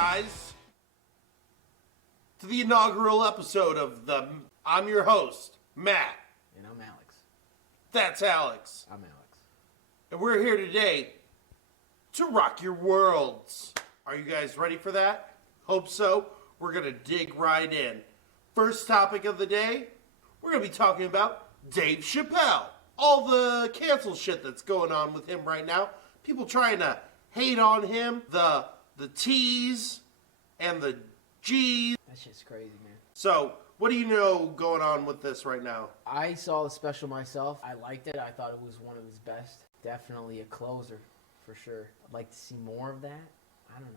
guys, to the inaugural episode of I'm your host, Matt. And I'm Alex. That's Alex. I'm Alex. And we're here today to rock your worlds. Are you guys ready for that? Hope so. We're going to dig right in. First topic of the day, we're going to be talking about Dave Chappelle. All the cancel shit that's going on with him right now. People trying to hate on him. The T's and the G's. That shit's crazy, man. So, what do you know going on with this right now? I saw the special myself. I liked it. I thought it was one of his best. Definitely a closer, for sure. I'd like to see more of that. I don't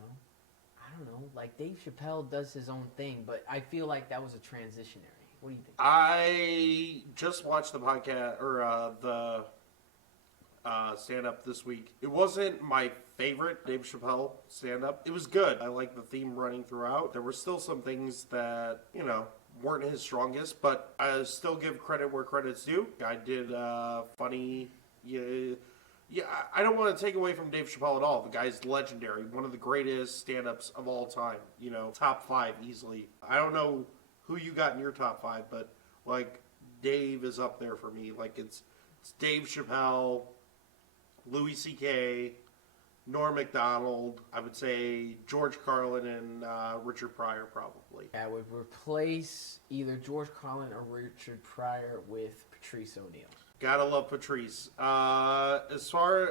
know. Like, Dave Chappelle does his own thing, but I feel like that was a transitionary. What do you think? I just watched the podcast, or the stand-up this week. It wasn't my favorite Dave Chappelle stand-up. It was good. I like the theme running throughout. There were still some things that, weren't his strongest, but I still give credit where credit's due. I did funny... Yeah, I don't want to take away from Dave Chappelle at all. The guy's legendary. One of the greatest stand-ups of all time. Top 5 easily. I don't know who you got in your top 5, but, Dave is up there for me. It's Dave Chappelle, Louis C.K., Norm Macdonald, I would say George Carlin, and Richard Pryor, probably. I would replace either George Carlin or Richard Pryor with Patrice O'Neal. Gotta love Patrice. As far,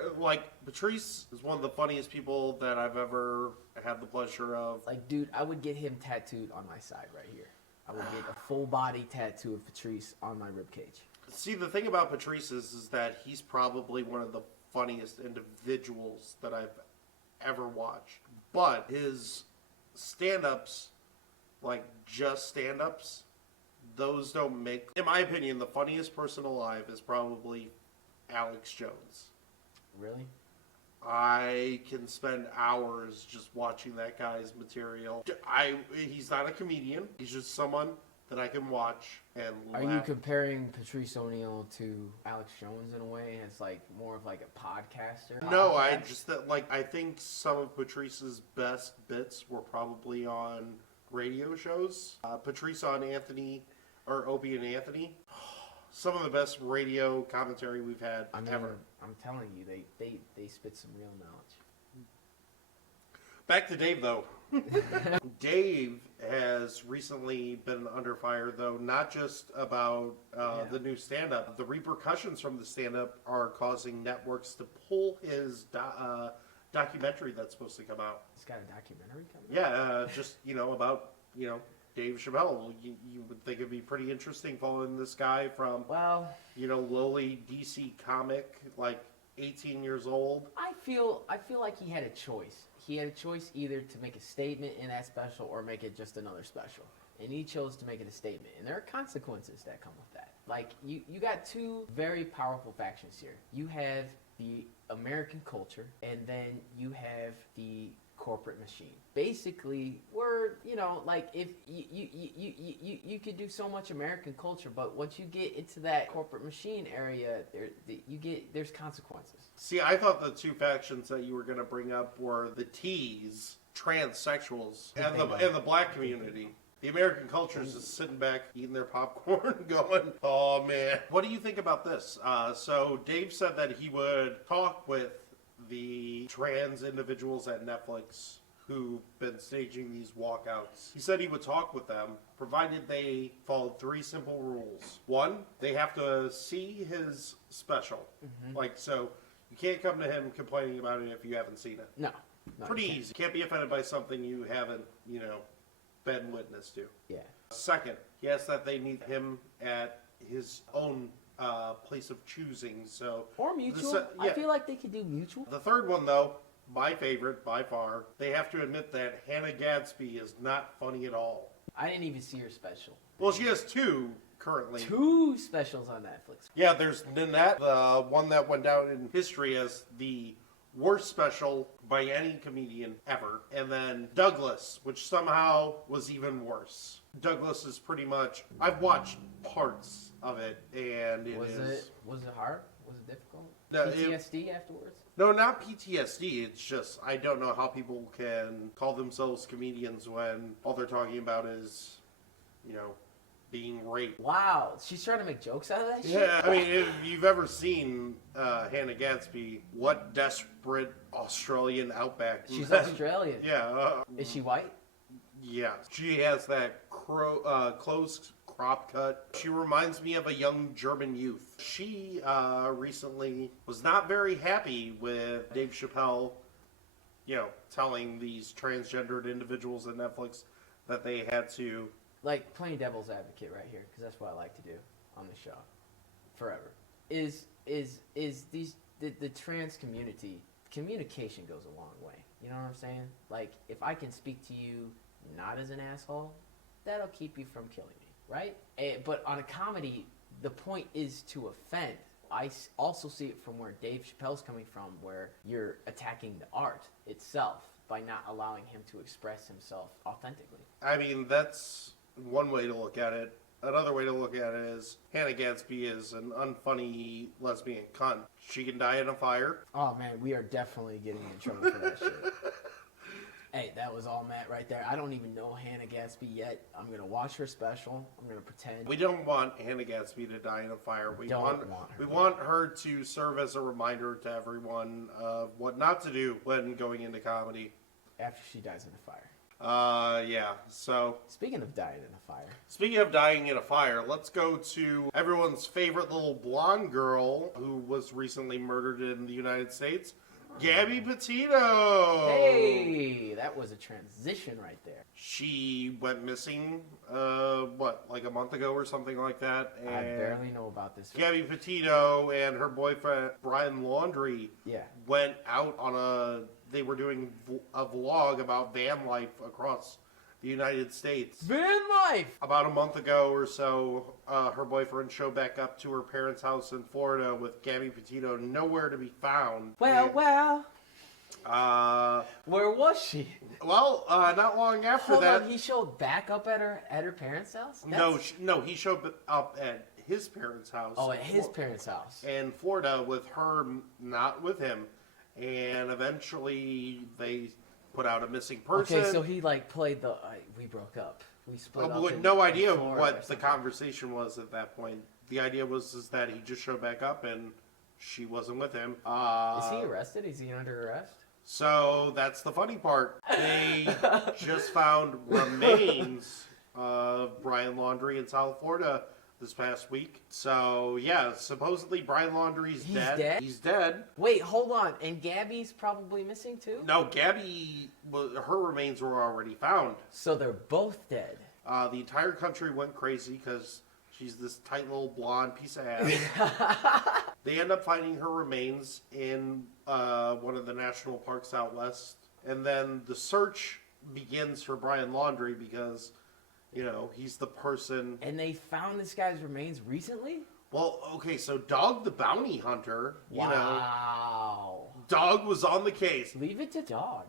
Patrice is one of the funniest people that I've ever had the pleasure of. Dude, I would get him tattooed on my side right here. I would get a full body tattoo of Patrice on my ribcage. See, the thing about Patrice is that he's probably one of the funniest individuals that I've ever watched. But his stand-ups, just stand-ups, those don't make... In my opinion, the funniest person alive is probably Alex Jones. Really? I can spend hours just watching that guy's material. He's not a comedian. He's just someone that I can watch and laugh. Are you comparing Patrice O'Neal to Alex Jones in a way? As more of a podcaster? No, I think some of Patrice's best bits were probably on radio shows. Patrice on Opie and Anthony. Some of the best radio commentary we've had ever. I'm telling you, they spit some real knowledge. Back to Dave, though. Dave has recently been under fire, though, not just about the new stand-up. The repercussions from the stand-up are causing networks to pull his documentary that's supposed to come out. He's got a documentary coming Yeah, out? just, about, Dave Chappelle. You would think it'd be pretty interesting following this guy from, lowly DC comic, 18 years old. I feel like he had a choice. He had a choice either to make a statement in that special or make it just another special. And he chose to make it a statement. And there are consequences that come with that. You got two very powerful factions here. You have the American culture, and then you have the corporate machine. Basically, we're, if you could do so much American culture, but once you get into that corporate machine area, there's consequences. See, I thought the two factions that you were going to bring up were the T's, transsexuals, and the black community. The American culture is just sitting back, eating their popcorn, going, oh man. What do you think about this? So Dave said that he would talk with the trans individuals at Netflix who've been staging these walkouts. He said he would talk with them, provided they followed 3 simple rules. 1, they have to see his special. Mm-hmm. So you can't come to him complaining about it if you haven't seen it. No. Pretty easy. Can't be offended by something you haven't, been witness to. Yeah. Second, he asked that they meet him at his own place of choosing. Or mutual. I feel like they could do mutual. The third one, though, my favorite by far, they have to admit that Hannah Gadsby is not funny at all. I didn't even see her special. Well, she has 2 currently. 2 specials on Netflix. Yeah, there's Nanette, the one that went down in history as the worst special by any comedian ever. And then Douglas, which somehow was even worse. Douglas is pretty much... I've watched parts of it, and Was it hard? Was it difficult? No, PTSD afterwards? No, not PTSD. It's just I don't know how people can call themselves comedians when all they're talking about is, you know, being raped. Wow, she's trying to make jokes out of that shit? Yeah, I mean, if you've ever seen Hannah Gadsby, what desperate Australian outback. She's Australian. Yeah. Is she white? Yeah. She has that close crop cut. She reminds me of a young German youth. She recently was not very happy with Dave Chappelle, you know, telling these transgendered individuals at Netflix that they had to... Like, playing devil's advocate right here, because that's what I like to do on the show. Forever. Is the trans community, communication goes a long way. You know what I'm saying? Like, if I can speak to you not as an asshole, that'll keep you from killing me, right? But on a comedy, the point is to offend. I also see it from where Dave Chappelle's coming from, where you're attacking the art itself by not allowing him to express himself authentically. I mean, that's one way to look at it. Another way to look at it is Hannah Gadsby is an unfunny lesbian cunt. She can die in a fire. Oh man, we are definitely getting in trouble for that shit. Hey, that was all Matt right there. I don't even know Hannah Gadsby yet. I'm going to watch her special. I'm going to pretend. We don't want Hannah Gadsby to die in a fire. We want her to serve as a reminder to everyone of what not to do when going into comedy. After she dies in a fire. Yeah, so... Speaking of dying in a fire. Speaking of dying in a fire, let's go to everyone's favorite little blonde girl who was recently murdered in the United States, Gabby Petito! Hey, that was a transition right there. She went missing, like a month ago or something like that? And I barely know about this. Gabby Petito and her boyfriend, Brian Laundrie, went out on they were doing a vlog about van life across the United States. Van life! About a month ago or so, her boyfriend showed back up to her parents' house in Florida with Gabby Petito nowhere to be found. Well. Where was she? Well, not long after that. Hold on, he showed back up at her parents' house? No, he showed up at his parents' house. Oh, at his parents' house. In Florida with her, not with him. And eventually they put out a missing person. Okay, so he played the, we broke up. We split up. With no idea what the conversation was at that point. The idea was that he just showed back up and she wasn't with him. Is he arrested? Is he under arrest? So that's the funny part. They just found remains of Brian Laundrie in South Florida this past week. So yeah, supposedly Brian Laundrie's dead. He's dead. Wait, hold on. And Gabby's probably missing too? No, Gabby, her remains were already found. So they're both dead. The entire country went crazy because she's this tight little blonde piece of ass. They end up finding her remains in one of the national parks out west. And then the search begins for Brian Laundrie because, you know, he's the person. And they found this guy's remains recently? Well, okay, so Dog the Bounty Hunter, you know. Dog was on the case. Leave it to Dog.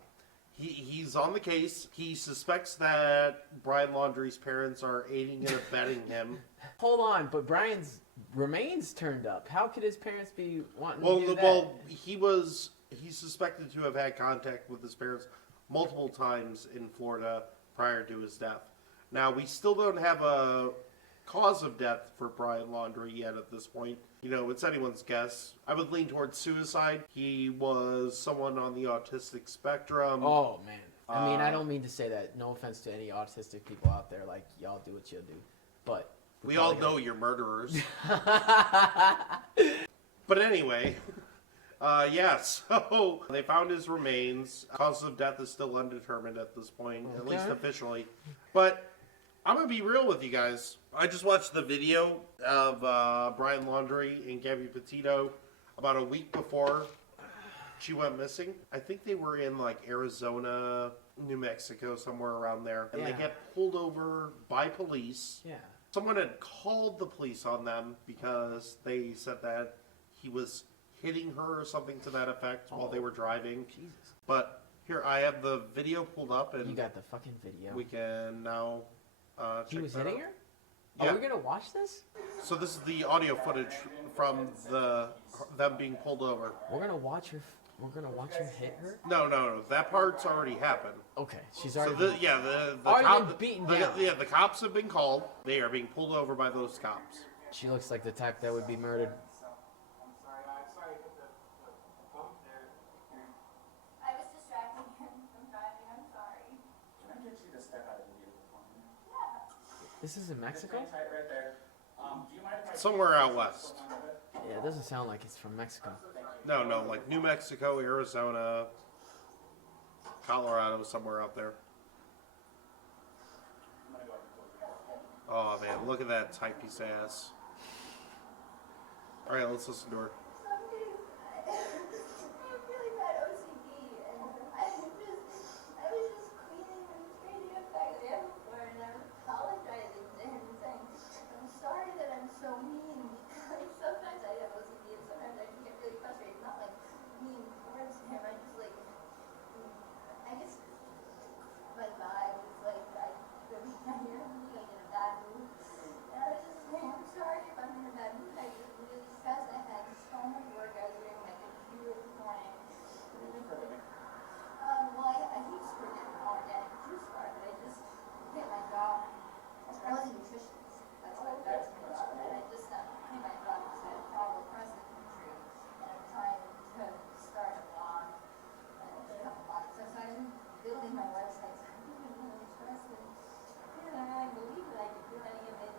He's on the case. He suspects that Brian Laundrie's parents are aiding and abetting him. Hold on, but Brian's remains turned up. How could his parents be wanting to do that? Well, he's suspected to have had contact with his parents multiple times in Florida prior to his death. Now, we still don't have a cause of death for Brian Laundrie yet at this point. You know, it's anyone's guess. I would lean towards suicide. He was someone on the autistic spectrum. Oh, man. I mean, I don't mean to say that. No offense to any autistic people out there. Like, y'all do what you'll do. But we all know you're murderers. But anyway, so they found his remains. Cause of death is still undetermined at this point, at least officially. But I'm going to be real with you guys. I just watched the video of Brian Laundrie and Gabby Petito about a week before she went missing. I think they were in like Arizona, New Mexico, somewhere around there. And they get pulled over by police. Yeah. Someone had called the police on them because they said that he was hitting her or something to that effect while they were driving. Jesus. But here, I have the video pulled up. And you got the fucking video. We can now... he was hitting her? Yeah. Are we gonna watch this? So this is the audio footage from them being pulled over. We're gonna watch her. We're gonna watch him hit her. No. That part's already happened. Okay, she's So already. the Already been beaten down. Yeah, the cops have been called. They are being pulled over by those cops. She looks like the type that would be murdered. I'm sorry, the bump there. I was distracting him from driving. I'm sorry. Can I get you to step out of the vehicle for me? Yeah. This is in Mexico? Just hang tight right there. Do you mind if I Somewhere out west. Yeah, it doesn't sound like it's from Mexico. No, like New Mexico, Arizona, Colorado, somewhere out there. Oh man, look at that tight piece of ass. All right, let's listen to her. Some days I have really bad OCD, and I was just cleaning and straightening up back there before, and I was apologizing to him, saying, I'm sorry that I'm so mean, because sometimes I have OCD, and sometimes I can get really frustrated, not like mean towards him, I just like, I guess my vibe is like, I really can't hear him like in a bad mood, and I was just saying, I'm sorry if I'm in a bad mood, I get really stressed, I had so much work I was doing on my computer this morning. Well, I used to work at an organic juice bar, but I just quit my job. I was a nutritionist. That's my job. And I just quit my job because I travel across the country, and I'm trying to start a blog and a couple blogs. So I've been building my website. So I'm really, really stressed, and I believe that I can do any of it.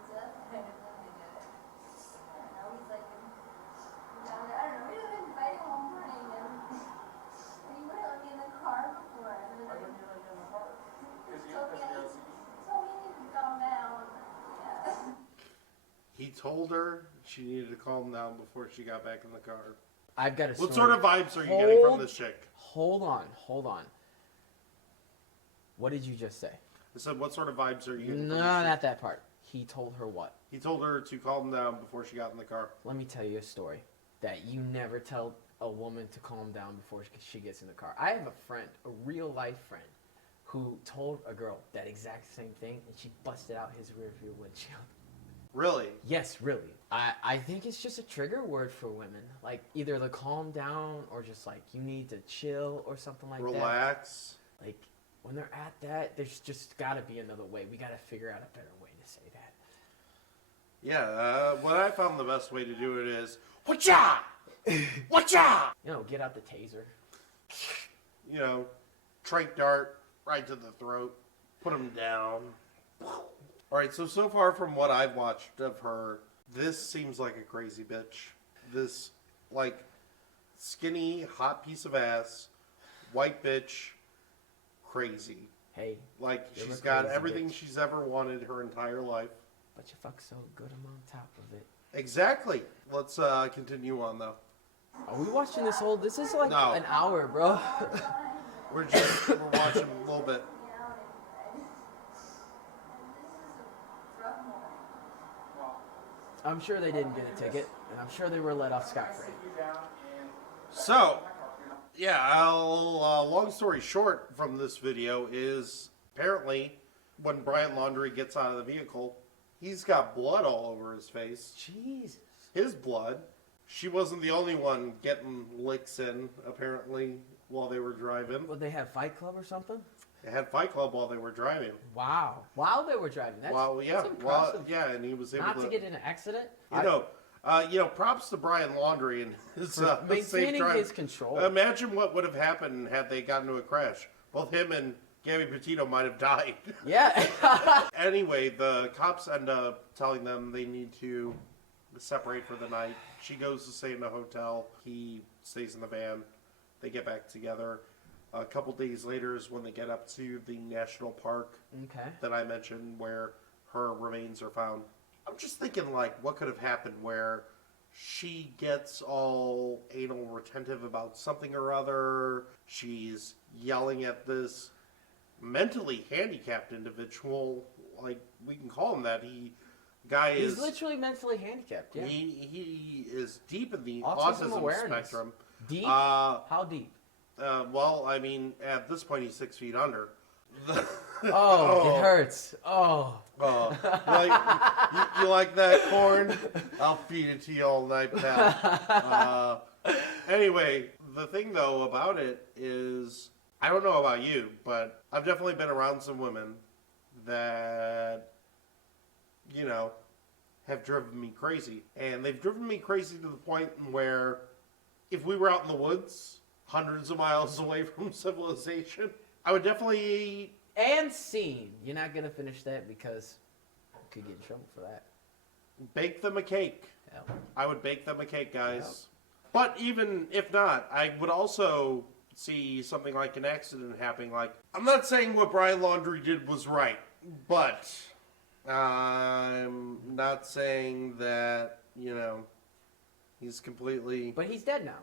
I don't know. He's like, I don't know. We were inviting him one morning, and he wouldn't let me in the car before. And then Why wouldn't you let me in the car? Because you told me have I your need OCD. told me I need to calm down. Yeah. He told her she needed to calm down before she got back in the car. I've got a story. What sort of vibes are you getting from this chick? Hold on. What did you just say? I said, what sort of vibes are you getting No, from this chick? not that part. He told her what? He told her to calm down before she got in the car. Let me tell you a story that you never tell a woman to calm down before she gets in the car. I have a friend, a real life friend, who told a girl that exact same thing, and she busted out his rear view windshield. Really? Yes, really. I think it's just a trigger word for women. Like, either the calm down or just like, you need to chill or something like that. Relax. Like, when they're at that, there's just got to be another way. We got to figure out a better way to say that. Yeah, what I found the best way to do it is, whatcha! Whatcha! You know, get out the taser. You know, trank dart right to the throat, put him down. Alright, so far from what I've watched of her, this seems like a crazy bitch. This, like, skinny, hot piece of ass, white bitch, crazy. Hey, Like, you're she's a got crazy everything bitch. she's ever wanted her entire life. but you fuck so good, I'm on top of it. Exactly. Let's continue on, though. Are we watching this whole? This is like No. an hour, bro. We're watching a little bit. I'm sure they didn't get a ticket, and I'm sure they were let off scot-free. So, yeah, long story short from this video is apparently when Brian Laundrie gets out of the vehicle, he's got blood all over his face. Jesus. His blood. She wasn't the only one getting licks in, apparently, while they were driving. Would they have Fight Club or something? They had Fight Club while they were driving. Wow. While they were driving. That's, that's impressive. and he was able Not to get in an accident. Props to Brian Laundrie and his safe Maintaining drive. his control. Imagine what would have happened had they gotten into a crash. Both him and Gabby Petito might have died. Yeah. Anyway, the cops end up telling them they need to separate for the night. She goes to stay in a hotel. He stays in the van. They get back together. A couple days later is when they get up to the national park Okay. that I mentioned where her remains are found. I'm just thinking, like, what could have happened where she gets all anal retentive about something or other. She's yelling at this mentally handicapped individual. Like, we can call him that. He's literally mentally handicapped, yeah. He is deep in the Autism autism awareness. spectrum. Deep? How deep? Well, I mean, at this point, he's 6 feet under. Oh, it hurts. Oh. Oh, you like that corn? I'll feed it to you all night, pal. Anyway, the thing though about it is, I don't know about you, but I've definitely been around some women that, you know, have driven me crazy. And they've driven me crazy to the point where if we were out in the woods, hundreds of miles away from civilization, I would definitely... And scene. You're not going to finish that because you could get in trouble for that. Bake them a cake. Hell. I would bake them a cake, guys. Yep. But even if not, I would also see something like an accident happening. Like, I'm not saying what Brian Laundrie did was right, but I'm not saying that, you know, he's completely... But he's dead now.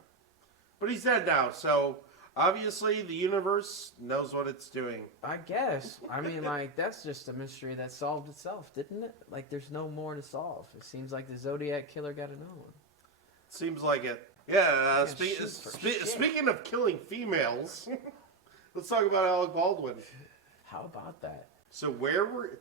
But he's dead now, so obviously the universe knows what it's doing. I guess. I mean, like, that's just a mystery that solved itself, didn't it? Like, there's no more to solve. It seems like the Zodiac Killer got another one. Seems like it. Yeah, shoot for shit. speaking of killing females, let's talk about Alec Baldwin. How about that? So where were...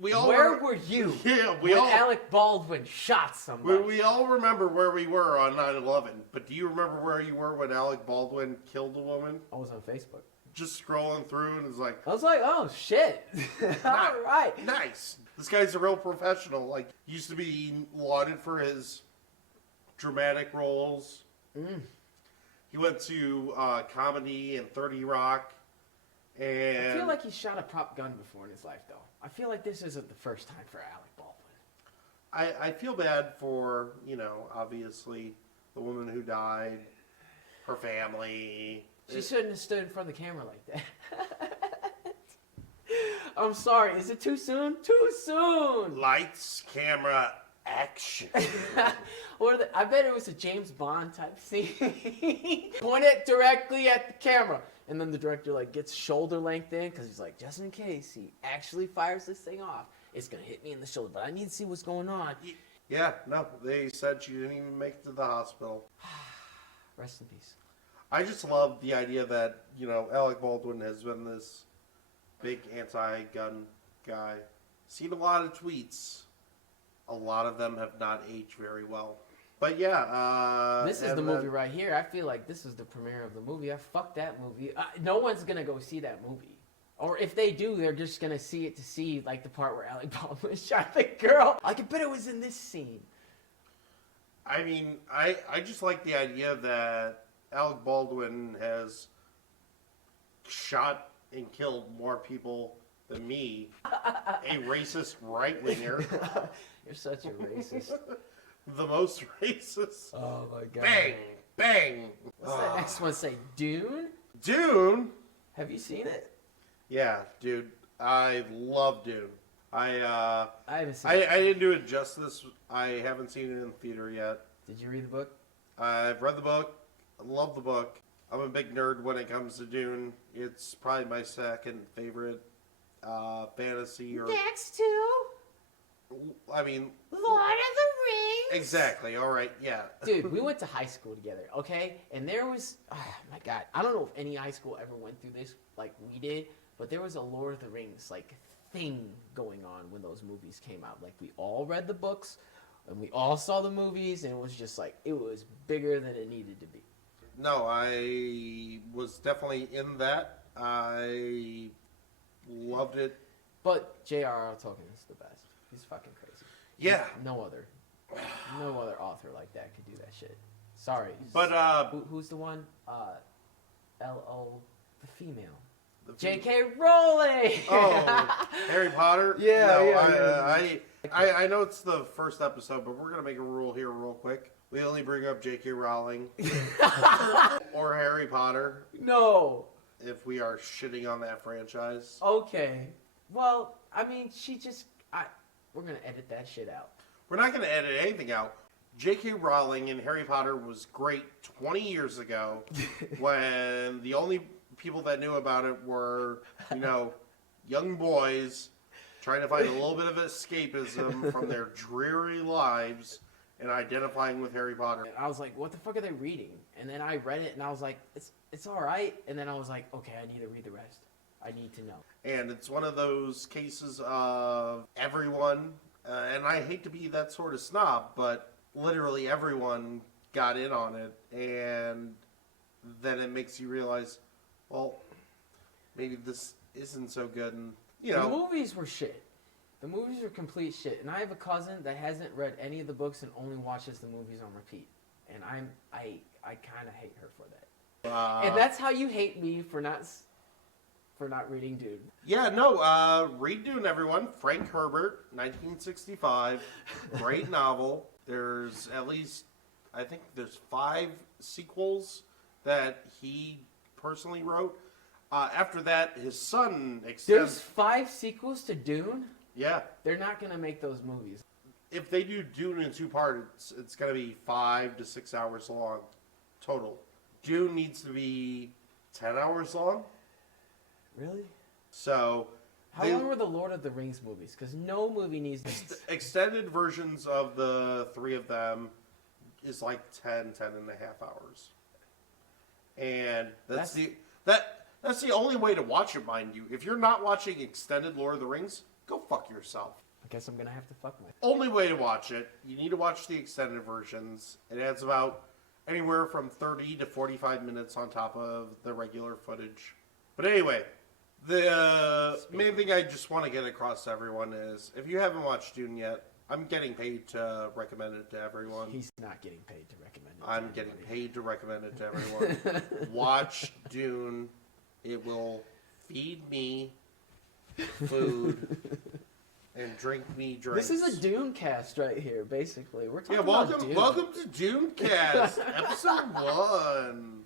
We all Where were you Yeah, when Alec Baldwin shot somebody? we all remember where we were on 9/11, but do you remember where you were when Alec Baldwin killed a woman? I was on Facebook. Just scrolling through and it's like, I was like, oh, shit. All right. nice. This guy's a real professional. Like, used to be lauded for his dramatic roles. He went to comedy and 30 Rock. And I feel like he shot a prop gun before in his life, though. I feel like this isn't the first time for Alec Baldwin. I feel bad for, you know, obviously the woman who died, her family. She shouldn't have stood in front of the camera like that. I'm sorry. Is it too soon? Too soon. Lights, camera, action. I bet it was a James Bond type scene. Point it directly at the camera. And then the director like gets shoulder length in because he's like, just in case he actually fires this thing off, it's going to hit me in the shoulder. But I need to see what's going on. Yeah, no, they said she didn't even make it to the hospital. Rest in peace. I just love the idea that, you know, Alec Baldwin has been this big anti-gun guy. Seen a lot of tweets. A lot of them have not aged very well. But yeah, this is the movie right here. I feel like this is the premiere of the movie. Fuck that movie. No one's gonna go see that movie, or if they do, they're just gonna see it to see like the part where Alec Baldwin shot the girl. I could bet it was in this scene. I mean, I just like the idea that Alec Baldwin has shot and killed more people than me, a racist right-winger. You're such a racist. The most racist. Oh my god. Bang! Bang! What's that next one say? Dune? Dune? Have you seen it? Yeah, dude. I love Dune. I haven't seen it. I didn't do it justice. I haven't seen it in the theater yet. Did you read the book? I've read the book. I love the book. I'm a big nerd when it comes to Dune. It's probably my second favorite fantasy. Or Next to I mean, Lord of the Rings. exactly. All right. Yeah. Dude, we went to high school together, okay? And there was, oh my god, I don't know if any high school ever went through this like we did, but there was a Lord of the Rings like thing going on when those movies came out. Like we all read the books and we all saw the movies, and it was just like it was bigger than it needed to be. No, I was definitely in that. I loved it. But J.R.R. Tolkien is the best. He's fucking crazy. Yeah. No other author like that could do that shit. Sorry. But who's the one? L.O. the female. J.K. Rowling. Oh, Harry Potter. Yeah, no, yeah. I know it's the first episode, but we're gonna make a rule here real quick. We only bring up J.K. Rowling or Harry Potter No. if we are shitting on that franchise. Okay. Well, I mean, we're gonna edit that shit out. We're not gonna edit anything out. J.K. Rowling and Harry Potter was great 20 years ago when the only people that knew about it were, you know, young boys trying to find a little bit of escapism from their dreary lives and identifying with Harry Potter. And I was like, what the fuck are they reading? And then I read it and I was like, it's all right. And then I was like, okay, I need to read the rest. I need to know. And it's one of those cases of everyone, and I hate to be that sort of snob, but literally everyone got in on it, and then it makes you realize, well, maybe this isn't so good, and, you know. The movies were shit. The movies were complete shit. And I have a cousin that hasn't read any of the books and only watches the movies on repeat. And I kind of hate her for that. And that's how you hate me for not reading Dune. Yeah, no, read Dune, everyone. Frank Herbert, 1965. Great novel. There's at least, I think there's 5 sequels that he personally wrote. After that, his son There's extends... 5 sequels to Dune? Yeah. They're not going to make those movies. If they do Dune in 2 parts, it's going to be 5 to 6 hours long total. Dune needs to be 10 hours long. Really? So... How long were the Lord of the Rings movies? Because no movie needs this. Extended versions of the 3 of them is like 10 and a half hours. And that's the only way to watch it, mind you. If you're not watching extended Lord of the Rings, go fuck yourself. I guess I'm going to have to fuck my... Only way to watch it, you need to watch the extended versions. It adds about anywhere from 30 to 45 minutes on top of the regular footage. But anyway, the main thing I just want to get across to everyone is, if you haven't watched Dune yet, I'm getting paid to recommend it to everyone. He's not getting paid to recommend it. I'm getting paid to recommend it to everyone. Watch Dune. It will feed me food and drink me drinks. This is a DUNECAST right here, basically. We're talking Yeah, about Dune. welcome to DUNECAST, episode 1.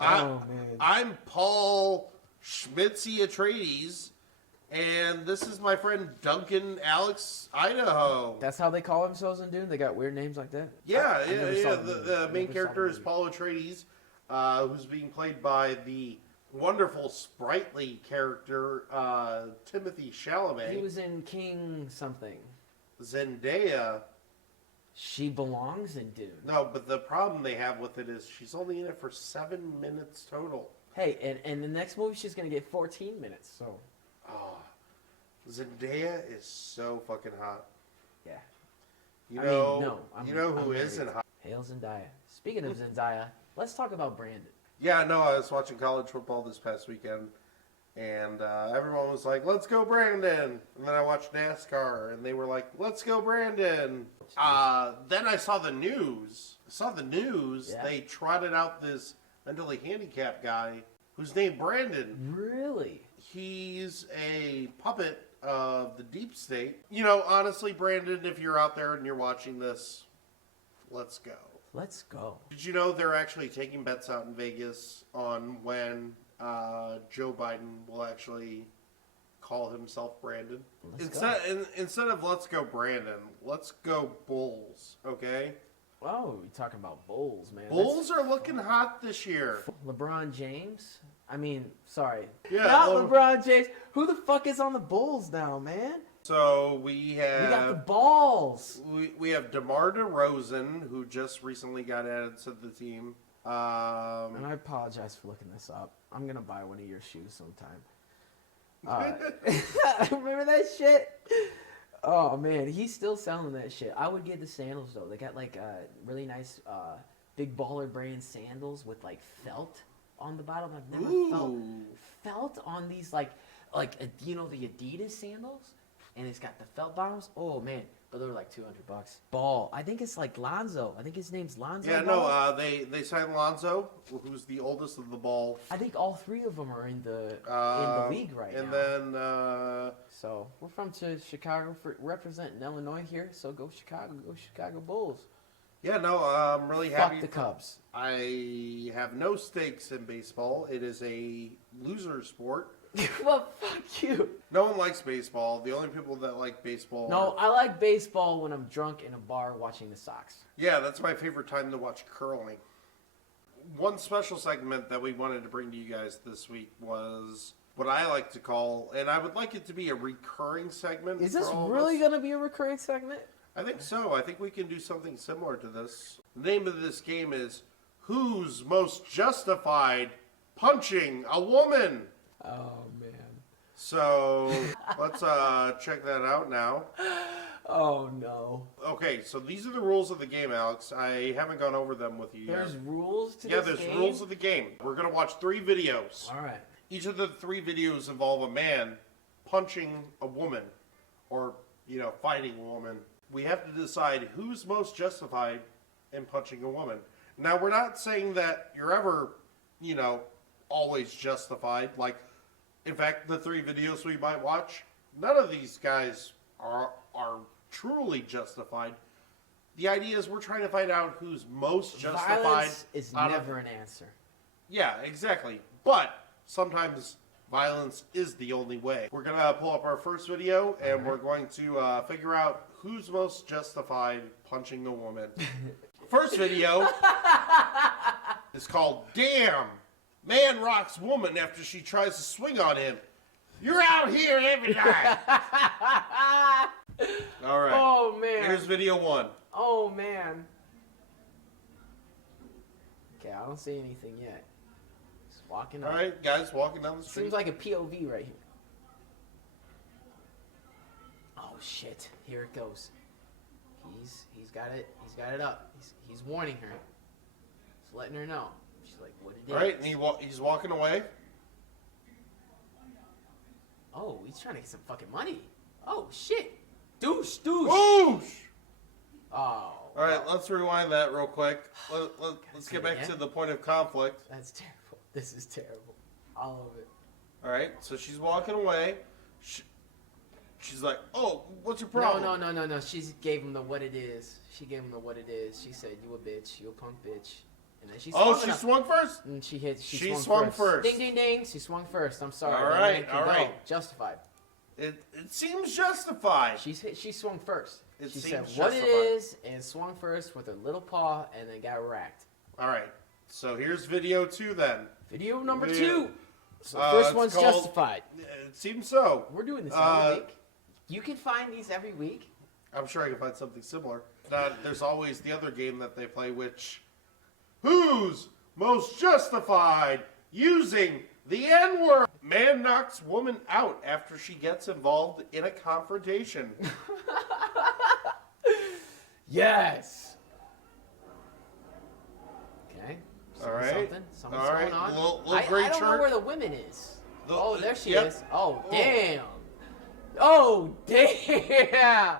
Man. I'm Paul Schmitzy Atreides, and this is my friend Duncan Alex Idaho. That's how they call themselves in Dune? They got weird names like that? Yeah, I never saw The main character is Paul Atreides, who's being played by the wonderful, sprightly character Timothy Chalamet. He was in King something. Zendaya. She belongs in Dune. No, but the problem they have with it is she's only in it for 7 minutes total. Hey, and the next movie she's going to get 14 minutes, so... Oh, Zendaya is so fucking hot. Yeah. You I know, mean, no, you know who I'm isn't married. hot? Hail Zendaya. Speaking of Zendaya, let's talk about Brandon. Yeah, no, I was watching college football this past weekend, and everyone was like, let's go Brandon. And then I watched NASCAR, and they were like, let's go Brandon. Then I saw the news. Yeah. They trotted out this mentally handicapped guy who's named Brandon. Really? He's a puppet of the deep state. You know, honestly, Brandon, if you're out there and you're watching this, let's go. Let's go. Did you know they're actually taking bets out in Vegas on when Joe Biden will actually call himself Brandon? Instead of let's go Brandon, let's go Bulls, okay? Oh, you're talking about Bulls, man. Bulls are looking hot this year. LeBron James? I mean, sorry. Yeah, Not LeBron James. Who the fuck is on the Bulls now, man? So we have... We got the balls. We have DeMar DeRozan, who just recently got added to the team. And I apologize for looking this up. I'm going to buy one of your shoes sometime. Remember that shit? Oh, man. He's still selling that shit. I would get the sandals, though. They got, like, really nice big baller brand sandals with, like, felt on the bottom. I've never felt on these, like you know, the Adidas sandals? And it's got the felt bottoms. Oh, man. But they're like $200. Ball. I think it's like Lonzo. I think his name's Lonzo. Yeah, Ball. no, they signed Lonzo, who's the oldest of the Ball. I think all 3 of them are in the league right now. And then... So, we're from Chicago, representing Illinois here. So, go Chicago Bulls. Yeah, no, I'm really happy. Fuck the Cubs. I have no stakes in baseball. It is a loser sport. Well, fuck you. No one likes baseball. The only people that like baseball... No, I like baseball when I'm drunk in a bar watching the Sox. Yeah, that's my favorite time to watch curling. One special segment that we wanted to bring to you guys this week was what I like to call, and I would like it to be a recurring segment. Is this for all of really us. going to be a recurring segment? I think so. I think we can do something similar to this. The name of this game is Who's Most Justified Punching a Woman? Oh man. So let's check that out now. Oh no. Okay, so these are the rules of the game, Alex. I haven't gone over them with you yet. There's rules to Yeah, this there's game? rules of the game. We're gonna watch 3 videos. All right. Each of the 3 videos involve a man punching a woman, or fighting a woman. We have to decide who's most justified in punching a woman. Now, we're not saying that you're ever, always justified. Like, in fact, the 3 videos we might watch, none of these guys are truly justified. The idea is we're trying to find out who's most justified. Violence is out of- never an answer. Yeah, exactly. But sometimes violence is the only way. We're going to pull up our first video, and we're going to figure out who's most justified punching a woman. First video is called Damn! Man rocks woman after she tries to swing on him. You're out here every night. All right. Oh man. Here's video 1. Oh man. Okay, I don't see anything yet. Just walking up. All right, guys, walking down the street. Seems like a POV right here. Oh shit! Here it goes. He's got it. He's got it up. He's warning her. He's letting her know. She's like, what it is. All right, and he's walking away. Oh, he's trying to get some fucking money. Oh shit! Douche. Whoosh! Oh. All right, let's rewind that real quick. Let's get back to the point of conflict. That's terrible. This is terrible. All of it. All right, so she's walking away. She's like, "Oh, what's your problem?" No. She gave him the what it is. She gave him the what it is. She said, "You a bitch. You a punk bitch." And then she swung first. And she swung first. Ding, ding, ding. She swung first. I'm sorry. All right. Justified. It seems justified. She swung first. It She seems said what it justified. is and swung first with her little paw and then got racked. All right, so here's video 2 then. Video number Video. 2. So the first it's one's called- justified. It seems so. We're doing this every week. You can find these every week. I'm sure I can find something similar. There's always the other game that they play, which who's most justified using the N-word? Man knocks woman out after she gets involved in a confrontation. Yes. Okay. All right. Something's All right. going on. Little gray I don't know shirt. where the women is. Oh, there she Yep. is. Oh, Oh. damn. Oh, damn.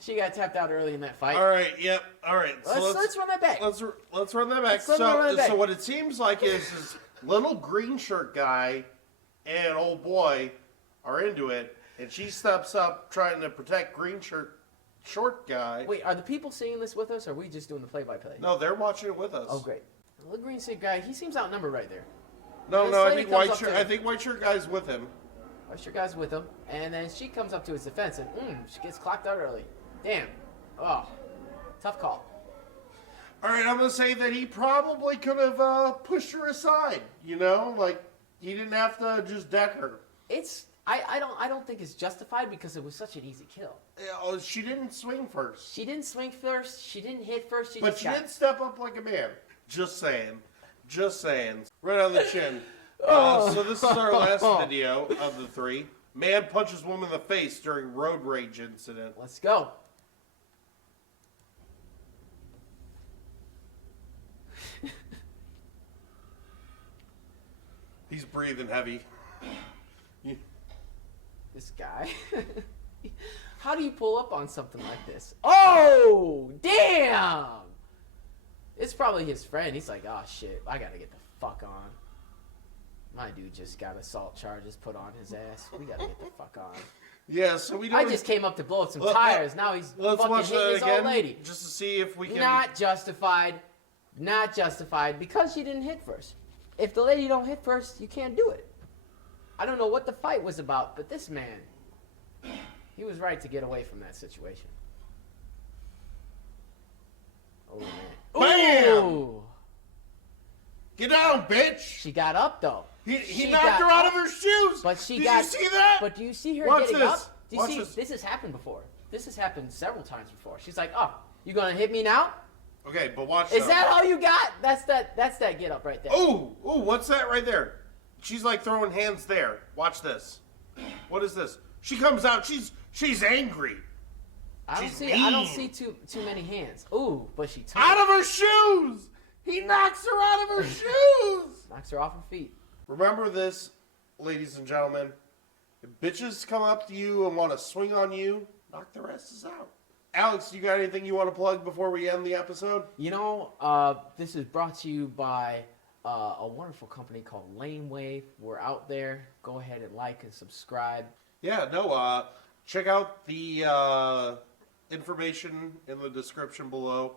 She got tapped out early in that fight. All right. Yep. All right. So Let's run that back. Let's run that back. Let's run that back. So what it seems like is this little green shirt guy and old boy are into it, and she steps up trying to protect green shirt short guy. Wait, are the people seeing this with us, or are we just doing the play-by-play? No, they're watching it with us. Oh, great. The little green suit guy, he seems outnumbered right there. No, This I lady think comes white up shirt. to I him. think white shirt guy's with him. White shirt guy's with him, and then she comes up to his defense, and she gets clocked out early. Damn. Oh, tough call. All right, I'm gonna say that he probably could have pushed her aside. Like he didn't have to just deck her. I don't think it's justified because it was such an easy kill. She didn't swing first, She didn't swing first. She didn't hit first. but she did step up like a man. Just saying, right on the chin. So this is our last video of the 3. Man punches woman in the face during road rage incident. Let's go. He's breathing heavy. This guy. How do you pull up on something like this? Oh, damn! It's probably his friend. He's like, oh shit, I gotta get the fuck on. My dude just got assault charges put on his ass. We gotta get the fuck on. Yeah, so we don't. I just came up to blow up some tires. Now he's Let's fucking watch hitting that his again, old lady. just to see if we can. Not justified. Not justified because she didn't hit first. If the lady don't hit first, you can't do it. I don't know what the fight was about, but this man, he was right to get away from that situation. Oh man! Bam! Ooh. Get down, bitch! She got up though. He She knocked got her out up, of her shoes. But she Did got. you see that? But do you see her Watch getting this. up? Do you Watch see? this. Has happened before. This has happened several times before. She's like, "Oh, you gonna hit me now? Okay, but watch. Is that how you got? That's that get up right there." Ooh, what's that right there? She's like throwing hands there. Watch this. What is this? She comes out. She's angry. I don't She's see. I don't mean. see too many hands. Ooh, but she turns. Out of her shoes. He knocks her out of her shoes. Knocks her off her feet. Remember this, ladies and gentlemen. If bitches come up to you and want to swing on you, knock their asses out. Alex, you got anything you want to plug before we end the episode? You know, this is brought to you by a wonderful company called LANEWAVE. We're out there. Go ahead and like and subscribe. Yeah, no, check out the information in the description below.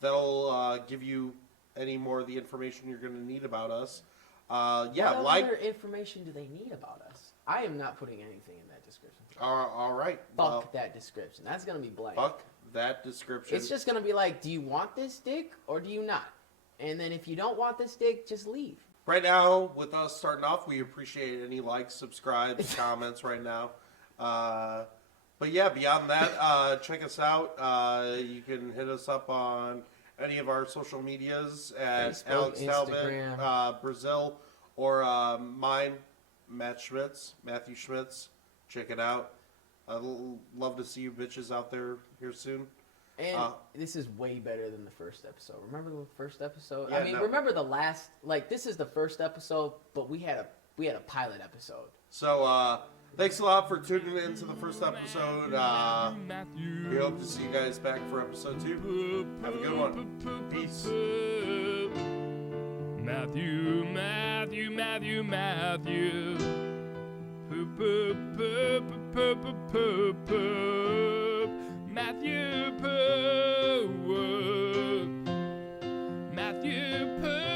That'll give you any more of the information you're going to need about us. Yeah, what like... other information do they need about us? I am not putting anything in that description. all right. Fuck that description. That's going to be blank. Fuck that description. It's just going to be like, do you want this dick or do you not? And then if you don't want this dick, just leave. Right now, with us starting off, we appreciate any likes, subscribes, comments right now. But yeah, beyond that, check us out. You can hit us up on any of our social medias at Facebook, Alex Talbot, Instagram. Brazil, or mine, Matthew Schmitz. Check it out. I'd love to see you bitches out there here soon. And this is way better than the first episode. Remember the first episode? Yeah, I mean, no. remember the last, like, this is the first episode, but we had a pilot episode. So, thanks a lot for tuning in to the first episode. We hope to see you guys back for episode 2. Have a good one. Peace. Matthew. Poop, poop, poop, poop, poop, poop, poop. Matthew Poo. Matthew Poo.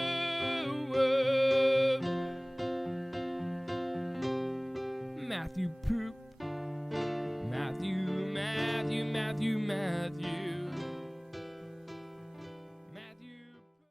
Matthew Poop. Matthew.